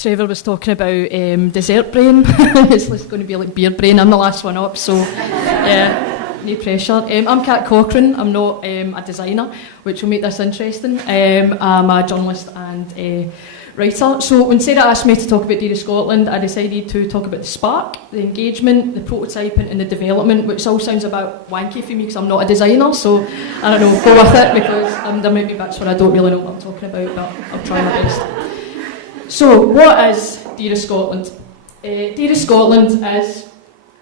Trevor was talking about dessert brain. It's going to be like beer brain. I'm the last one up, so no pressure. I'm Kat Cochrane. I'm not a designer, which will make this interesting. I'm a journalist and writer. So when Sarah asked me to talk about Dairy Scotland, I decided to talk about the spark, the engagement, the prototyping and the development, which all sounds a bit wanky for me because I'm not a designer, so I don't know, go with it, because there might be bits where I don't really know what I'm talking about, but I'll try my best. So, what is Dairy Scotland? Dairy Scotland is,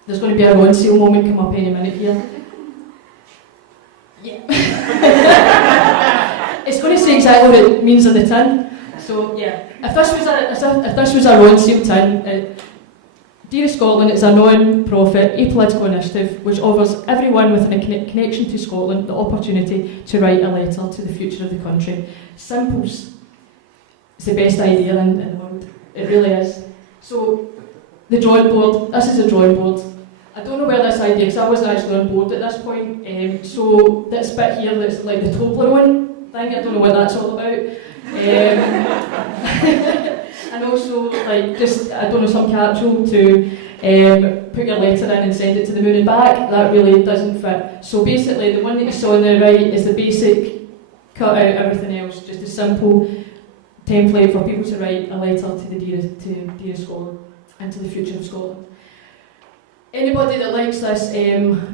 there's going to be a Ron Seal moment come up any minute here. Yeah. It's going to say exactly what it means on the tin. So, yeah, if this was a Ron Seal tin, Dairy Scotland is a non-profit, apolitical initiative which offers everyone with a connection to Scotland the opportunity to write a letter to the future of the country. Simples. It's the best idea in the world. It really is. So, the drawing board. This is a drawing board. I don't know where this idea, because I wasn't actually on board at this point. So, this bit here that's like the Toblerone thing, I don't know what that's all about. And also, like, just, I don't know, some capsule to put your letter in and send it to the moon and back. That really doesn't fit. So, basically, the one that you saw on the right is the basic, cut out everything else, just a simple template for people to write a letter to Dairy Scotland and to the future of Scotland. Anybody that likes this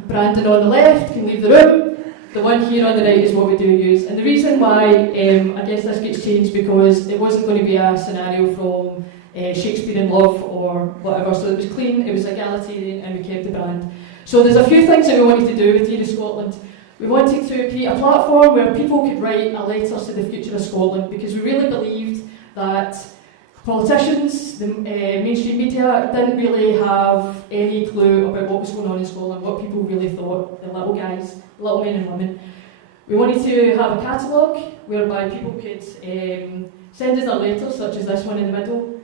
branding on the left can leave the room. The one here on the right is what we do use. And the reason why I guess this gets changed because it wasn't going to be a scenario from Shakespeare in Love or whatever, so it was clean, it was egalitarian, and we kept the brand. So there's a few things that we wanted to do with Dairy Scotland. We wanted to create a platform where people could write a letter to the future of Scotland because we really believed that politicians, the mainstream media, didn't really have any clue about what was going on in Scotland, what people really thought, the little guys, little men and women. We wanted to have a catalogue whereby people could send us their letters, such as this one in the middle,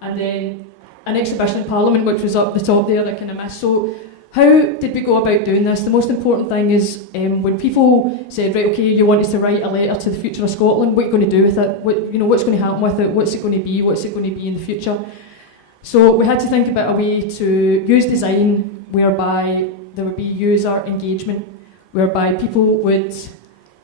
and then an exhibition in Parliament, which was up the top there, I kind of missed. So, how did we go about doing this? The most important thing is when people said, right, okay, you want us to write a letter to the future of Scotland, what are you going to do with it? What's going to happen with it? What's it going to be? What's it going to be in the future? So we had to think about a way to use design whereby there would be user engagement, whereby people would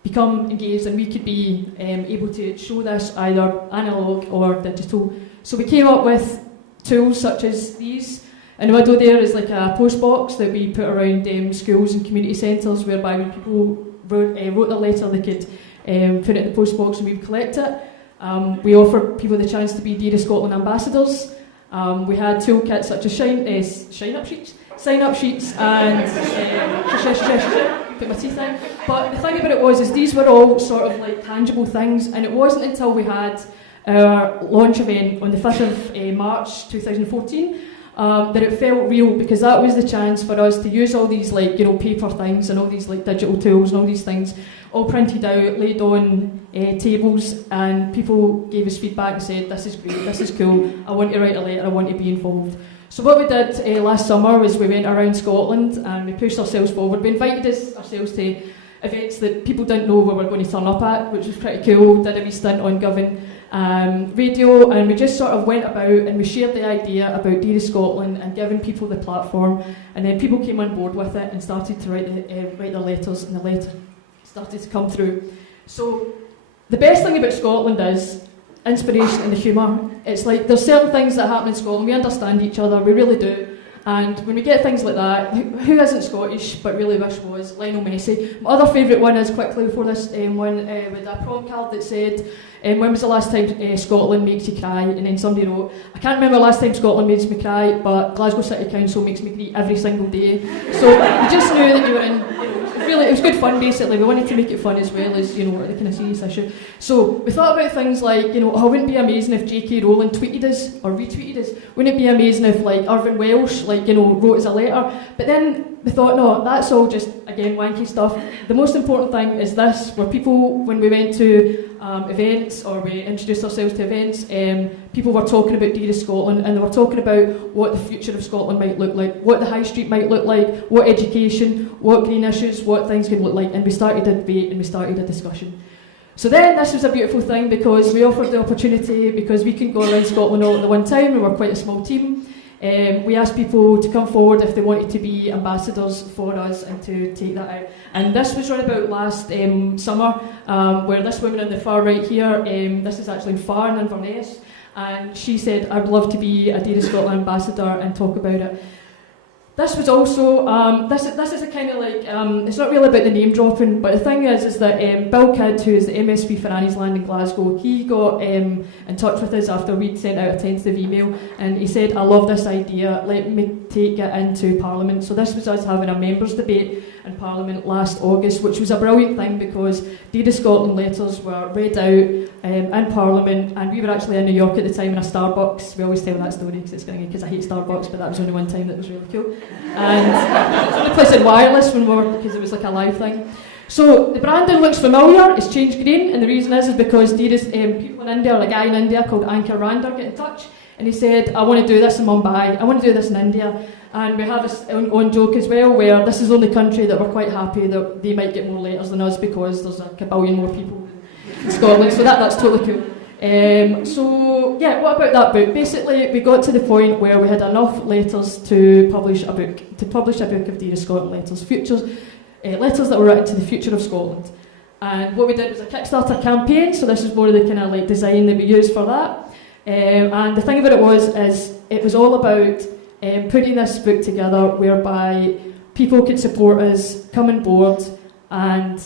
become engaged and we could be able to show this either analog or digital. So we came up with tools such as these. In the middle there is like a post box that we put around schools and community centres whereby when people wrote the letter they could put it in the post box and we would collect it. We offered people the chance to be Dairy Scotland ambassadors. We had toolkits such as sign up sheets and put my teeth in. But the thing about it was these were all sort of like tangible things, and it wasn't until we had our launch event on the 5th of March 2014 that it felt real, because that was the chance for us to use all these paper things and all these digital tools and all these things all printed out, laid on tables, and people gave us feedback and said, this is great, this is cool, I want to write a letter, I want to be involved. So what we did last summer was we went around Scotland and we pushed ourselves forward. We invited ourselves to events that people didn't know we were going to turn up at, which was pretty cool. Did a wee stint on Govan radio, and we just sort of went about and we shared the idea about Dairy Scotland and giving people the platform, and then people came on board with it and started to write their letters, and the letter started to come through. So the best thing about Scotland is inspiration and the humour. It's like there's certain things that happen in Scotland, we understand each other, we really do. And when we get things like that, who isn't Scottish but really wish was? Lionel Messi. My other favourite one is, quickly before this one, with a prompt card that said, when was the last time Scotland makes you cry? And then somebody wrote, I can't remember the last time Scotland makes me cry, but Glasgow City Council makes me greet every single day. So you just knew that you were in, it was good fun basically. We wanted to make it fun as well as, the kind of serious issue. So we thought about things like, wouldn't it be amazing if J.K. Rowling tweeted us or retweeted us? Wouldn't it be amazing if Irvine Welsh, wrote us a letter? But then we thought, no, that's all just, again, wanky stuff. The most important thing is this, where people, when we went to events or we introduced ourselves to events, people were talking about Dairy Scotland, and they were talking about what the future of Scotland might look like, what the high street might look like, what education, what green issues, what things could look like, and we started a debate and we started a discussion. So then this was a beautiful thing because we offered the opportunity, because we couldn't go around Scotland all at the one time, we were quite a small team. We asked people to come forward if they wanted to be ambassadors for us and to take that out. And this was right about last summer, where this woman on the far right here, this is actually in Farn in Inverness, and she said, I'd love to be a Data Scotland ambassador and talk about it. This was also, this is a kind of like, it's not really about the name dropping, but the thing is that Bill Kidd, who is the MSP for Annie's Land in Glasgow, he got in touch with us after we'd sent out a tentative email, and he said, I love this idea, let me take it into Parliament. So this was us having a members' debate in Parliament last August, which was a brilliant thing because Data Scotland letters were read out in Parliament, and we were actually in New York at the time in a Starbucks. We always tell that story because I hate Starbucks, but that was only one time that was really cool. And it was the only place in wireless because it was like a live thing. So the branding looks familiar, it's changed green, and the reason is because people in India, or a guy in India called Ankar Rander, got in touch, and he said, I want to do this in Mumbai, I want to do this in India. And we have this on joke as well, where this is the only country that we're quite happy that they might get more letters than us because there's like a billion more people in Scotland, so that's totally cool. So yeah, what about that book? Basically, we got to the point where we had enough letters to publish a book of Data Scotland letters, letters that were written to the future of Scotland. And what we did was a Kickstarter campaign, so this is more of the kind of like design that we used for that. And the thing about it was all about putting this book together whereby people could support us, come on board, and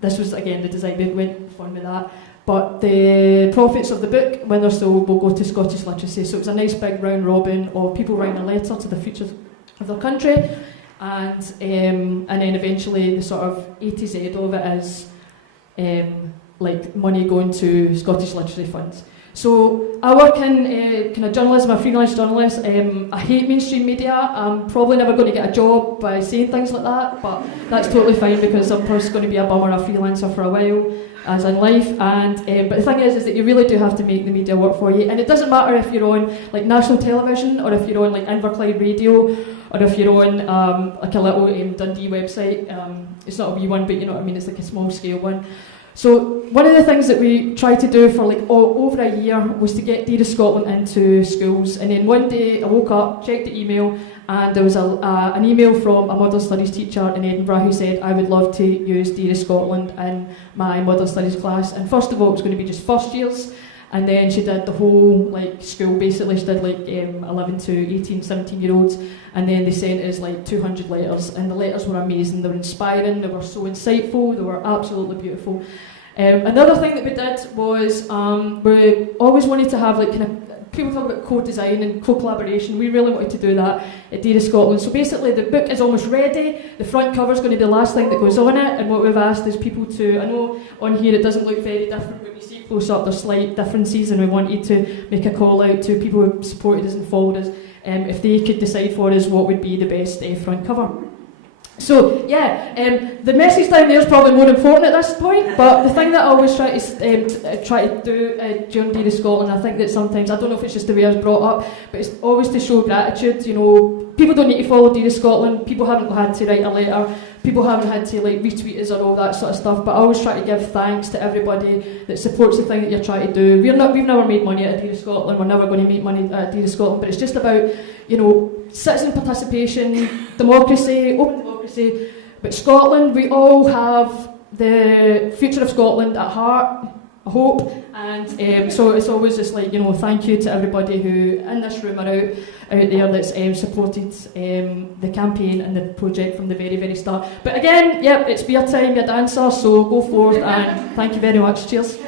this was again the design, we went fun with that. But the profits of the book, when they're sold, will go to Scottish literacy. So it was a nice big round robin of people writing a letter to the future of their country, and then eventually the sort of A to Z of it is like money going to Scottish literacy funds. So I work in kind of journalism, a freelance journalist. I hate mainstream media. I'm probably never going to get a job by saying things like that, but that's totally fine because I'm probably going to be a bummer, a freelancer for a while, as in life. And but the thing is that you really do have to make the media work for you, and it doesn't matter if you're on like national television or if you're on like Inverclyde Radio or if you're on like a little Dundee website. It's not a wee one, but you know what I mean. It's like a small scale one. So one of the things that we tried to do for like over a year was to get Data Scotland into schools. And then one day I woke up, checked the email, and there was an email from a modern studies teacher in Edinburgh who said, I would love to use Data Scotland in my modern studies class. And first of all, it was going to be just first years. And then she did the whole like school, basically she did like 11 to 18, 17-year-olds, and then they sent us like 200 letters, and the letters were amazing, they were inspiring, they were so insightful, they were absolutely beautiful. Another thing that we did was we always wanted to have like kind of, people talk about co-design and co-collaboration, we really wanted to do that at Data Scotland. So basically the book is almost ready, the front cover is going to be the last thing that goes on it, and what we've asked is people to, I know on here it doesn't look very different, but we see close up there's slight differences, and we wanted to make a call out to people who supported us and followed us, if they could decide for us what would be the best front cover. So yeah, the message down there is probably more important at this point, but the thing that I always try to do during Data Scotland, I think that sometimes, I don't know if it's just the way I was brought up, but it's always to show gratitude. You know, people don't need to follow Data Scotland, people haven't had to write a letter, people haven't had to like retweet us or all that sort of stuff, but I always try to give thanks to everybody that supports the thing that you're trying to do. We've never made money out of Data Scotland, we're never going to make money out of Data Scotland, but it's just about, you know, citizen participation, democracy, open democracy. But Scotland, we all have the future of Scotland at heart, I hope, and so it's always just like, you know, thank you to everybody who in this room or out there that's supported the campaign and the project from the very, very start. But again, yep, it's beer time, you're a dancer, so go forth and thank you very much. Cheers.